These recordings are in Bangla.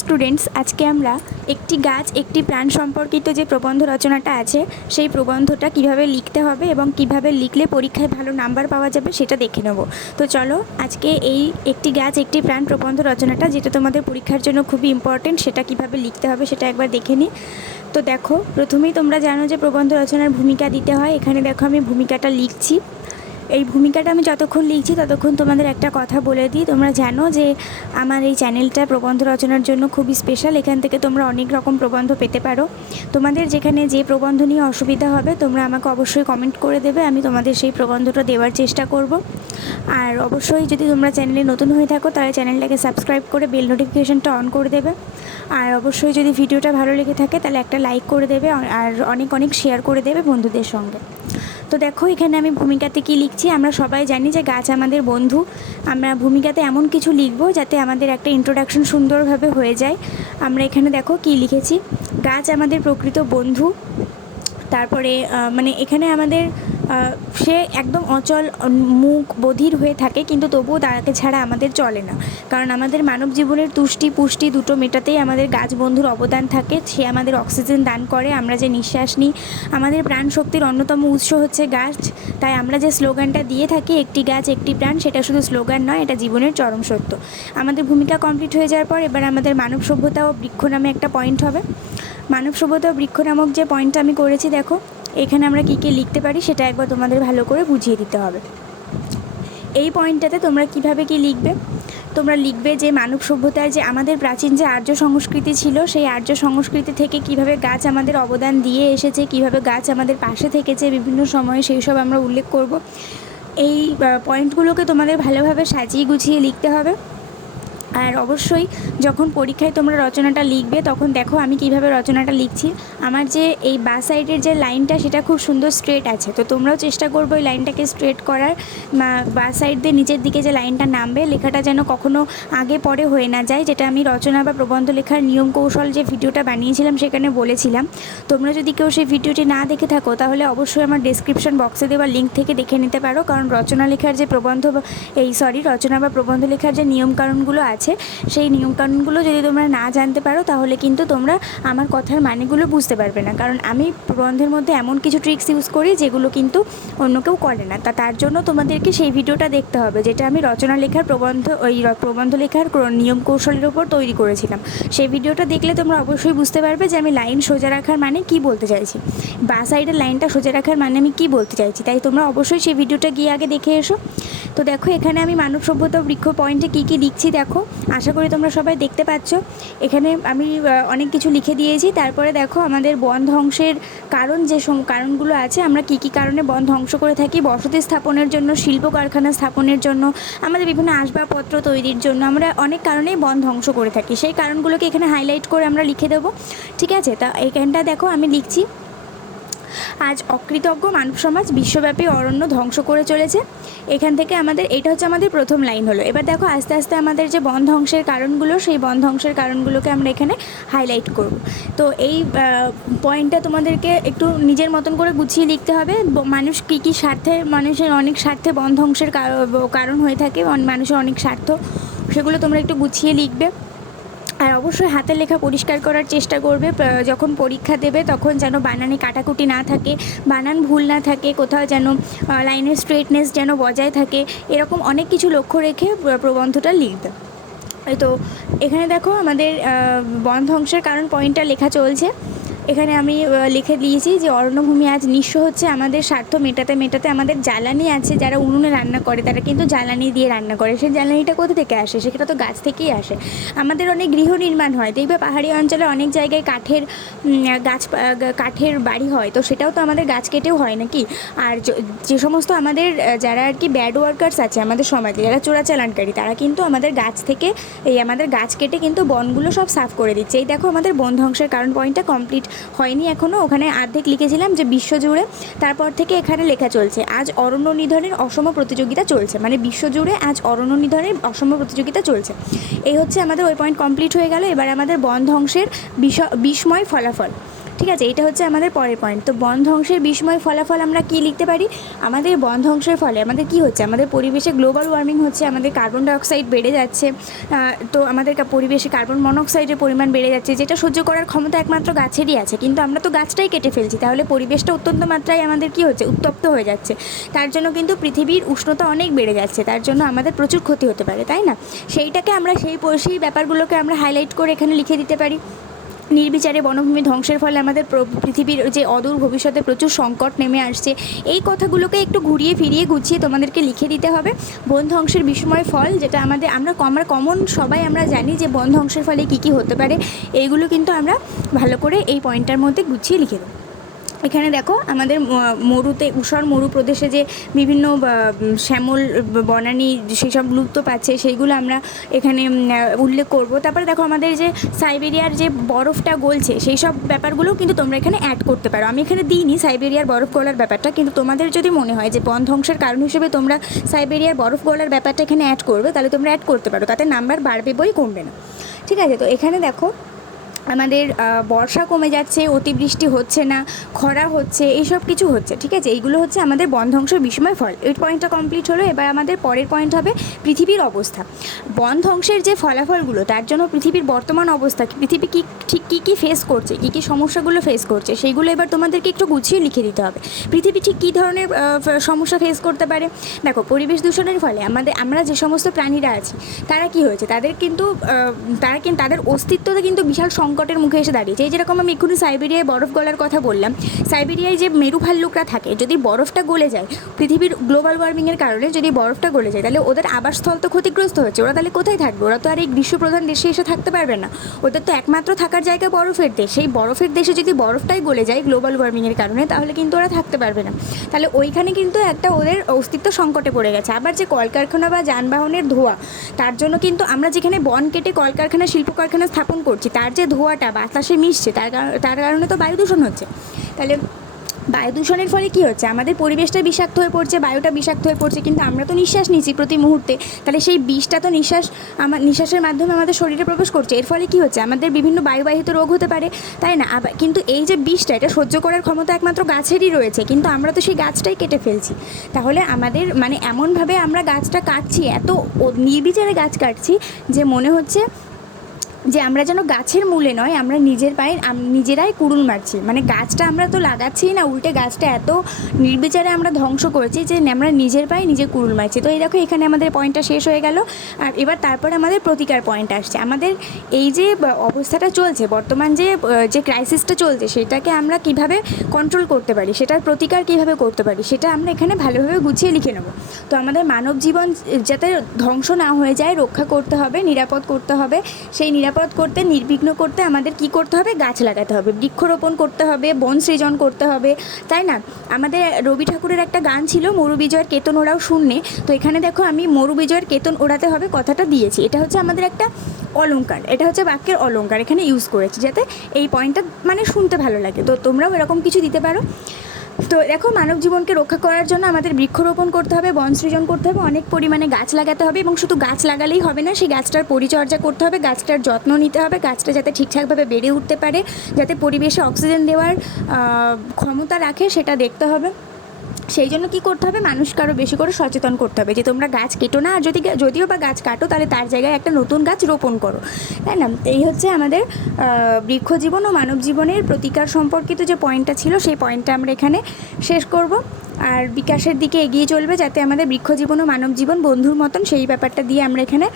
স্টুডেন্টস, আজকে আমরা একটি গাছ, একটি প্রাণ সম্পর্কিত যে প্রবন্ধ রচনাটা আছে, সেই প্রবন্ধটা কীভাবে লিখতে হবে এবং কীভাবে লিখলে পরীক্ষায় ভালো নাম্বার পাওয়া যাবে সেটা দেখে নেব। তো চলো, আজকে এই একটি গাছ, একটি প্রাণ প্রবন্ধ রচনাটা, যেটা তোমাদের পরীক্ষার জন্য খুবই ইম্পর্টেন্ট সেটা কীভাবে লিখতে হবে সেটা একবার দেখে নিই। তো দেখো, প্রথমেই তোমরা জানো যে প্রবন্ধ রচনার ভূমিকা দিতে হয়। এখানে দেখো আমি ভূমিকাটা লিখছি। এই ভূমিকাটা আমি যতক্ষণ লিখছি ততক্ষণ তোমাদের একটা কথা বলে দিই। তোমরা জানো যে আমার এই চ্যানেলটা প্রবন্ধ রচনার জন্য খুবই স্পেশাল এখান থেকে তোমরা অনেক রকম প্রবন্ধ পেতে পারো। তোমাদের যেখানে যে প্রবন্ধ নিয়ে অসুবিধা হবে, তোমরা আমাকে অবশ্যই কমেন্ট করে দেবে। আমি তোমাদের সেই প্রবন্ধটা দেওয়ার চেষ্টা করব। আর অবশ্যই যদি তোমরা চ্যানেলে নতুন হয়ে থাকো, তাহলে চ্যানেলটাকে সাবস্ক্রাইব করে বেল নোটিফিকেশনটা অন করে দেবে। আর অবশ্যই যদি ভিডিওটা ভালো লেগে থাকে, তাহলে একটা লাইক করে দেবে, আর অনেক অনেক শেয়ার করে দেবে বন্ধুদের সঙ্গে। তো দেখো, এখানে আমি ভূমিকাতে কি লিখছি? আমরা সবাই জানি যে গাছ আমাদের বন্ধু। আমরা ভূমিকাতে এমন কিছু লিখব যাতে আমাদের একটা ইন্ট্রোডাকশন সুন্দরভাবে হয়ে যায়। আমরা এখানে দেখো কি লিখেছি? গাছ আমাদের প্রকৃত বন্ধু। তারপরে মানে এখানে আমাদের সে একদম অচল, মুখ বধির হয়ে থাকে, কিন্তু তবুও তাকে ছাড়া আমাদের চলে না। কারণ আমাদের মানব জীবনের তুষ্টি, পুষ্টি দুটো মেটাতেই আমাদের গাছ বন্ধুর অবদান থাকে। সে আমাদের অক্সিজেন দান করে, আমরা যে নিঃশ্বাস নিই। আমাদের প্রাণ শক্তির অন্যতম উৎস হচ্ছে গাছ। তাই আমরা যে স্লোগানটা দিয়ে থাকি, একটি গাছ, একটি প্রাণ, সেটা শুধু স্লোগান নয়, এটা জীবনের চরম সত্য। আমাদের ভূমিকা কমপ্লিট হয়ে যাওয়ার পর এবার আমাদের মানব সভ্যতা ও বৃক্ষ নামে একটা পয়েন্ট হবে। মানব সভ্যতা বৃক্ষ নামক যে পয়েন্টটা আমি করেছি, দেখো এখানে আমরা কী কী লিখতে পারি সেটা একবার তোমাদের ভালো করে বুঝিয়ে দিতে হবে। এই পয়েন্টটাতে তোমরা কীভাবে কি লিখবে? তোমরা লিখবে যে মানব সভ্যতার যে আমাদের প্রাচীন যে আর্য সংস্কৃতি ছিল, সেই আর্য সংস্কৃতি থেকে কীভাবে গাছ আমাদের অবদান দিয়ে এসেছে, কীভাবে গাছ আমাদের পাশে থেকেছে, বিভিন্ন সময়ে সেই সব আমরা উল্লেখ করব। এই পয়েন্টগুলোকে তোমাদের ভালোভাবে সাজিয়ে গুছিয়ে লিখতে হবে। আর অবশ্যই যখন পরীক্ষায় তোমরা রচনাটা লিখবে, তখন দেখো আমি কীভাবে রচনাটা লিখছি। আমার যে এই বা সাইডের যে লাইনটা, সেটা খুব সুন্দর স্ট্রেট আছে। তো তোমরাও চেষ্টা করবে ওই লাইনটাকে স্ট্রেট করার। বা সাইড দিয়ে নিচের দিকে যে লাইনটা নামবে, লেখাটা যেন কখনো আগে পরে হয়ে না যায়, যেটা আমি রচনা বা প্রবন্ধ লেখার নিয়ম কৌশল যে ভিডিওটা বানিয়েছিলাম, সেখানে বলেছিলাম। তোমরা যদি কেউ সেই ভিডিওটি না দেখে থাকো, তাহলে অবশ্যই আমার ডেসক্রিপশন বক্সে দেওয়া লিঙ্ক থেকে দেখে নিতে পারো। কারণ রচনা লেখার যে প্রবন্ধ এই সরি রচনা বা প্রবন্ধ লেখার যে নিয়মকানুনগুলো আছে সেই নিয়মকানুনগুলো যদি তোমরা না জানতে পারো, তাহলে কিন্তু তোমরা আমার কথার মানেগুলো বুঝতে পারবে না। কারণ আমি প্রবন্ধের মধ্যে এমন কিছু ট্রিক্স ইউজ করি, যেগুলো কিন্তু অন্য কেউ করে না। তা, তার জন্য তোমাদেরকে সেই ভিডিওটা দেখতে হবে, যেটা আমি রচনা লেখার প্রবন্ধ, ওই প্রবন্ধ লেখার নিয়ম কৌশলের উপর তৈরি করেছিলাম। সেই ভিডিওটা দেখলে তোমরা অবশ্যই বুঝতে পারবে যে আমি লাইন সোজা রাখার মানে কি বলতে চাইছি। বা সাইডের লাইনটা সোজা রাখার মানে আমি কি বলতে চাইছি। তাই তোমরা অবশ্যই সেই ভিডিওটা গিয়ে আগে দেখে এসো। তো দেখো, এখানে আমি মানব সভ্যতা বৃক্ষ পয়েন্টে কী কী লিখছি দেখো। আশা করি তোমরা সবাই দেখতে পাচ্ছ। এখানে আমি অনেক কিছু লিখে দিয়েছি। তারপরে দেখো, আমাদের বন ধ্বংসের কারণ যে কারণগুলো আছে, আমরা কী কী কারণে বন ধ্বংস করে থাকি, বসতি স্থাপনের জন্য, শিল্প কারখানা স্থাপনের জন্য, আমাদের বিভিন্ন আসবাবপত্র তৈরির জন্য, আমরা অনেক কারণেই বন ধ্বংস করে থাকি। সেই কারণগুলোকে এখানে হাইলাইট করে আমরা লিখে দেবো। ঠিক আছে? তা এখানটা দেখো, আমি লিখছি। আজ অকৃতজ্ঞ মানব সমাজ বিশ্বব্যাপী অরণ্য ধ্বংস করে চলেছে। এখান থেকে আমাদের, এটা হচ্ছে আমাদের প্রথম লাইন হলো। এবার দেখো, আস্তে আস্তে আমাদের যে বন ধ্বংসের কারণগুলো, সেই বন ধ্বংসের কারণগুলোকে আমরা এখানে হাইলাইট করব। তো এই পয়েন্টটা তোমাদেরকে একটু নিজের মতন করে গুছিয়ে লিখতে হবে। মানুষ কী কী স্বার্থে, মানুষের অনেক স্বার্থে বন ধ্বংসের কারণ হয়ে থাকে মানুষের অনেক স্বার্থ, সেগুলো তোমরা একটু গুছিয়ে লিখবে। আর অবশ্যই হাতের লেখা পরিষ্কার করার চেষ্টা করবে যখন পরীক্ষা দেবে তখন যেন বানানে কাটাকুটি না থাকে, বানান ভুল না থাকে, কোথাও যেন লাইনের স্ট্রেটনেস যেন বজায় থাকে, এরকম অনেক কিছু লক্ষ্য রেখে প্রবন্ধটা লিখবে। তো এখানে দেখো আমাদের বন ধ্বংসের কারণ পয়েন্টটা লেখা চলছে। এখানে আমি লিখে দিয়েছি যে অরণ্যভূমি আজ নিঃস্ব হচ্ছে, আমাদের স্বার্থ মেটাতে মেটাতে আমাদের জ্বালানি আছে, যারা উনুনে রান্না করে, তারা কিন্তু জ্বালানি দিয়ে রান্না করে। সেই জ্বালানিটা কোথা থেকে আসে? সেটা তো গাছ থেকেই আসে। আমাদের অনেক গৃহ নির্মাণ হয়, দেখবে পাহাড়ি অঞ্চলে অনেক জায়গায় কাঠের গাছ কাঠের বাড়ি হয়, তো সেটাও তো আমাদের গাছ কেটেও হয় নাকি? আর যে সমস্ত আমাদের যারা আর কি ব্যাড ওয়ার্কার্স আছে আমাদের সমাজে, যারা চোরাচালানকারী, তারা কিন্তু আমাদের গাছ থেকে, এই আমাদের গাছ কেটে কিন্তু বনগুলো সব সাফ করে দিচ্ছে। এই দেখো আমাদের বন ধ্বংসের কারণ পয়েন্টটা কমপ্লিট হয়নি এখনও ওখানে আর্ধেক লিখেছিলাম যে বিশ্বজুড়ে তারপর থেকে এখানে লেখা চলছে, আজ অরণ্য নিধনের অসম প্রতিযোগিতা চলছে। মানে বিশ্বজুড়ে আজ অরণ্য নিধনের অসম প্রতিযোগিতা চলছে। এই হচ্ছে আমাদের ওই পয়েন্ট কমপ্লিট হয়ে গেল। এবার আমাদের বন ধ্বংসের বিষ বিস্ময় ফলাফল। ঠিক আছে, এটা হচ্ছে আমাদের পরের পয়েন্ট তো বন ধ্বংসের বিস্ময় ফলাফল আমরা কি লিখতে পারি? আমাদের বন ধ্বংসের ফলে আমাদের কি হচ্ছে? আমাদের পরিবেশে গ্লোবাল ওয়ার্মিং হচ্ছে, আমাদের কার্বন ডাইঅক্সাইড বেড়ে যাচ্ছে তো আমাদের পরিবেশে কার্বন মনোক্সাইডের পরিমাণ বেড়ে যাচ্ছে, যেটা সহ্য করার ক্ষমতা একমাত্র গাছেরই আছে। কিন্তু আমরা তো গাছটাই কেটে ফেলছি, তাহলে পরিবেশটা অত্যন্ত মাত্রায় আমাদের কি হচ্ছে? উত্তপ্ত হয়ে যাচ্ছে। তার জন্য কিন্তু পৃথিবীর উষ্ণতা অনেক বেড়ে যাচ্ছে, তার জন্য আমাদের প্রচুর ক্ষতি হতে পারে, তাই না? সেইটাকে আমরা সেই সেই ব্যাপারগুলোকে আমরা হাইলাইট করে এখানে লিখে দিতে পারি। নির্বিচারে বনভূমি ধ্বংসের ফলে আমাদের পৃথিবীর যে অদূর ভবিষ্যতে প্রচুর সংকট নেমে আসছে। এই কথাগুলোকে একটু ঘুরিয়ে ফিরিয়ে গুছিয়ে তোমাদেরকে লিখে দিতে হবে। বন ধ্বংসের বিস্ময় ফল, যেটা আমাদের, আমরা আমরা কমন সবাই আমরা জানি যে বন ধ্বংসের ফলে কী কী হতে পারে। এইগুলো কিন্তু আমরা ভালো করে এই পয়েন্টটার মধ্যে গুছিয়ে লিখে দেবো। এখানে দেখো আমাদের মরুতে, উষর মরু প্রদেশে যে বিভিন্ন শ্যামল বনানী সেসব লুপ্ত পাচ্ছে, সেইগুলো আমরা এখানে উল্লেখ করব। তারপরে দেখো আমাদের যে সাইবেরিয়ার যে বরফটা গলছে সেই সব ব্যাপারগুলো কিন্তু তোমরা এখানে অ্যাড করতে পারো। আমি এখানে দিইনি সাইবেরিয়ার বরফ গলার ব্যাপারটা, কিন্তু তোমাদের যদি মনে হয় যে বন ধ্বংসের কারণ হিসেবে তোমরা সাইবেরিয়ার বরফ গলার ব্যাপারটা এখানে অ্যাড করবে, তাহলে তোমরা অ্যাড করতে পারো। তাতে নাম্বার বাড়বে বই কমবে না। ঠিক আছে, তো এখানে দেখো আমাদের বর্ষা কমে যাচ্ছে, অতিবৃষ্টি হচ্ছে না, খরা হচ্ছে এইসব কিছু হচ্ছে, ঠিক আছে? এইগুলো হচ্ছে আমাদের বন ধ্বংসের বিস্ময় ফল। এই পয়েন্টটা কমপ্লিট হলো, এবার আমাদের পরের পয়েন্ট হবে পৃথিবীর অবস্থা। বন ধ্বংসের যে ফলাফলগুলো, তার জন্য পৃথিবীর বর্তমান অবস্থা, পৃথিবী কী, ঠিক কী কী ফেস করছে, কী কী সমস্যাগুলো ফেস করছে সেইগুলো এবার তোমাদেরকে একটু গুছিয়ে লিখে দিতে হবে। পৃথিবী ঠিক কী ধরনের সমস্যা ফেস করতে পারে? দেখো, পরিবেশ দূষণের ফলে আমাদের, আমরা যে সমস্ত প্রাণীরা আছি, তারা কি হয়েছে? তাদের কিন্তু তারা কিন্তু তাদের অস্তিত্বতে কিন্তু বিশাল সংকটের মুখে এসে দাঁড়িয়েছে। এই যেরকম আমি এক্ষুনি সাইবেরিয়ায় বরফ গলার কথা বললাম, সাইবেরিয়ায় যে মেরু ভাল্লুকরা থাকে, যদি বরফটা গলে যায়, পৃথিবীর গ্লোবাল ওয়ার্মিংয়ের কারণে যদি বরফটা গলে যায়, তাহলে ওদের আবাসস্থল তো ক্ষতিগ্রস্ত হচ্ছে। ওরা তাহলে কোথায় থাকবে? ওরা তো আর এই গ্রীষ্মপ্রধান দেশে এসে থাকতে পারবে না। ওদের তো একমাত্র থাকার জায়গা বরফের দেশ। সেই বরফের দেশে যদি বরফটাই গলে যায় গ্লোবাল ওয়ার্মিংয়ের কারণে, তাহলে কিন্তু ওরা থাকতে পারবে না। তাহলে ওইখানে কিন্তু একটা ওদের অস্তিত্ব সংকটে পড়ে গেছে। আবার যে কলকারখানা বা যানবাহনের ধোঁয়া, তার জন্য কিন্তু আমরা যেখানে বন কেটে কলকারখানা শিল্প কারখানা স্থাপন করছি, তার যে ধোঁয়াটা বাতাসে মিশছে, তার কার- তার কারণে তো বায়ু দূষণ হচ্ছে। তাহলে বায়ু দূষণের ফলে কী হচ্ছে? আমাদের পরিবেশটা বিষাক্ত হয়ে পড়ছে, বায়ুটা বিষাক্ত হয়ে পড়ছে, কিন্তু আমরা তো নিঃশ্বাস নিচ্ছি প্রতি মুহূর্তে। তাহলে সেই বিষটা তো নিঃশ্বাস, আমার, নিঃশ্বাসের মাধ্যমে আমাদের শরীরে প্রবেশ করছে। এর ফলে কী হচ্ছে? আমাদের বিভিন্ন বায়ুবাহিত রোগ হতে পারে, তাই না? আবার, কিন্তু এই যে বিষটা, এটা সহ্য করার ক্ষমতা একমাত্র গাছেরই রয়েছে, কিন্তু আমরা তো সেই গাছটাই কেটে ফেলছি। তাহলে আমাদের মানে এমনভাবে আমরা গাছটা কাটছি, এত নির্বিচারে গাছ কাটছি যে মনে হচ্ছে যে আমরা যেন গাছের মূলে নয়, আমরা নিজের পায়ে নিজেরাই কুড়ুল মারছি। মানে গাছটা আমরা তো লাগাচ্ছি না, উল্টে গাছটা এত নির্বিচারে আমরা ধ্বংস করেছি যে আমরা নিজের পায়ে নিজে কুড়ুল মারছি। তো এই দেখো, এখানে আমাদের পয়েন্টটা শেষ হয়ে গেল। আর এবার তারপরে আমাদের প্রতিকার পয়েন্ট আসছে। আমাদের এই যে অবস্থাটা চলছে, বর্তমান যে যে ক্রাইসিসটা চলছে, সেটাকে আমরা কীভাবে কন্ট্রোল করতে পারি, সেটার প্রতিকার কীভাবে করতে পারি, সেটা আমরা এখানে ভালোভাবে গুছিয়ে লিখে নেব। তো আমাদের মানব জীবন যাতে ধ্বংস না হয়ে যায়, রক্ষা করতে হবে, নিরাপদ করতে হবে, সেই নিরাপদ করতে, নির্বিঘ্ন করতে আমাদের কি করতে হবে? গাছ লাগাতে হবে। বৃক্ষরোপণ করতে হবে, বন সৃজন করতে হবে, তাই না? আমাদের রবি ঠাকুরের একটা গান ছিল, মরু বিজয়ের কেতন ওরাও শূন্যে। তো এখানে দেখো আমি মরু বিজয়ের কেতন ওড়াতে হবে কথাটা দিয়েছি। এটা হচ্ছে আমাদের একটা অলঙ্কার, এটা হচ্ছে বাক্যের অলংকার এখানে ইউজ করেছি যাতে এই পয়েন্টটা মানে শুনতে ভালো লাগে। তো তোমরাও এরকম কিছু দিতে পারো। তো দেখো মানব জীবনকে রক্ষা করার জন্য আমাদের বৃক্ষরোপণ করতে হবে, বন সৃজন করতে হবে, অনেক পরিমাণে গাছ লাগাতে হবে এবং শুধু গাছ লাগালেই হবে না, সেই গাছটার পরিচর্যা করতে হবে, গাছটার যত্ন নিতে হবে, গাছটা যাতে ঠিকঠাকভাবে বেড়ে উঠতে পারে, যাতে পরিবেশে অক্সিজেন দেওয়ার ক্ষমতা রাখে সেটা দেখতে হবে। সেই জন্য কি করতে হবে? মানুষকে আরও বেশি করে সচেতন করতে হবে যে, তোমরা গাছ কেটো না, আর যদি যদিও বা গাছ কাটো, তাহলে তার জায়গায় একটা নতুন গাছ রোপণ করো। তাই না? এই হচ্ছে আমাদের বৃক্ষ জীবন ও মানব জীবনের প্রতিকার সম্পর্কিত যে পয়েন্টটা ছিল, সেই পয়েন্টটা আমরা এখানে শেষ করব। আর বিকাশের দিকে এগিয়ে চলবে যাতে আমাদের বৃক্ষ জীবন ও মানব জীবন বন্ধুর মতন সেই ব্যাপারটা দিয়ে আমরা এখানে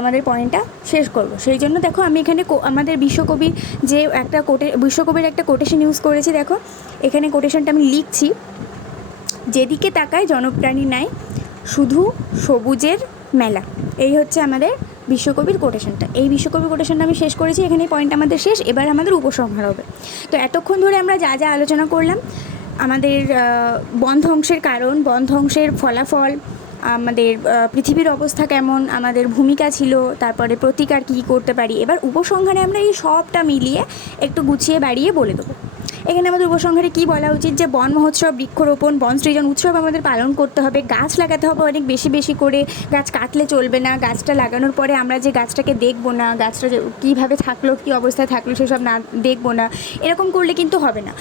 আমাদের পয়েন্টটা শেষ করব। সেই জন্য দেখো, আমি এখানে আমাদের বিশ্বকবির যে একটা কোটে বিশ্বকবির একটা কোটেশন ইউজ করেছি, দেখো। এখানে কোটেশনটা আমি লিখছি। যেদিকে তাকায় জনপ্রাণী নাই শুধু সবুজের মেলা। এই হচ্ছে আমাদের বিশ্বকবির কোটেশনটা এই বিশ্বকবির কোটেশনটা আমি শেষ করেছি এখানে পয়েন্ট আমাদের শেষ। এবার আমাদের উপসংহার হবে। তো এতক্ষণ ধরে আমরা যা যা আলোচনা করলাম আমাদের আহ, বন ধ্বংসের কারণ বন ধ্বংসের ফলাফল আমাদের পৃথিবীর অবস্থা কেমন আমাদের ভূমিকা ছিল তারপরে প্রতিকার কী করতে পারি এবার উপসংহারে আমরা এই সবটা মিলিয়ে একটু গুছিয়ে বাড়িয়ে বলে দেবো। এখানে আমাদের উপসংহারে কী বলা উচিত যে বন মহোৎসব, বৃক্ষরোপণ, বন সৃজন উৎসব আমাদের পালন করতে হবে। গাছ লাগাতে হবে অনেক বেশি বেশি করে। গাছ কাটলে চলবে না, গাছটা লাগানোর পরে আমরা যে গাছটাকে দেখব না, গাছটা কীভাবে থাকল, কী অবস্থায় থাকল সেসব না দেখব না, এরকম করলে কিন্তু হবে না।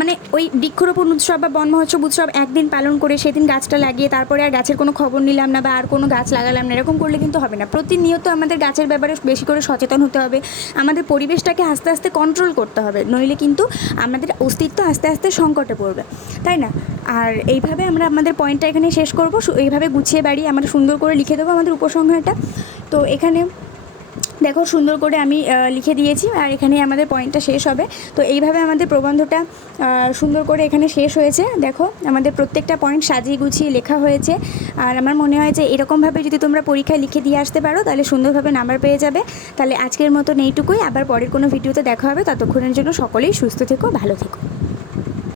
মানে ওই বৃক্ষরোপণ উৎসব বা বন মহোৎসব উৎসব একদিন পালন করে সেদিন গাছটা লাগিয়ে তারপরে আর গাছের কোনো খবর নিলাম না বা আর কোনো গাছ লাগালাম না, এরকম করলে কিন্তু হবে না। প্রতিনিয়ত আমাদের গাছের ব্যাপারে বেশি করে সচেতন হতে হবে। আমাদের পরিবেশটাকে আস্তে আস্তে কন্ট্রোল করতে হবে। নইলে কিন্তু আমাদের অস্তিত্ব আস্তে আস্তে সংকটে পড়বে, তাই না? আর এইভাবে আমরা আমাদের পয়েন্টটা এখানে শেষ করব। এইভাবে গুছিয়ে বাড়িয়ে আমরা সুন্দর করে লিখে দেবো আমাদের উপসংহারটা। তো এখানে দেখো, সুন্দর করে আমি লিখে দিয়েছি আর এখানে আমাদের পয়েন্টটা শেষ হবে। তো এইভাবে আমাদের প্রবন্ধটা সুন্দর করে এখানে শেষ হয়েছে। দেখো, আমাদের প্রত্যেকটা পয়েন্ট সাজিয়ে গুছিয়ে লেখা হয়েছে। আর আমার মনে হয় যে এরকমভাবে যদি তোমরা পরীক্ষায় লিখে দিয়ে আসতে পারো, তাহলে সুন্দরভাবে নাম্বার পেয়ে যাবে। তাহলে আজকের মতন এইটুকুই। আবার পরের কোনো ভিডিওতে দেখা হবে। ততক্ষণের জন্য সকলেই সুস্থ থেকো, ভালো থেকো।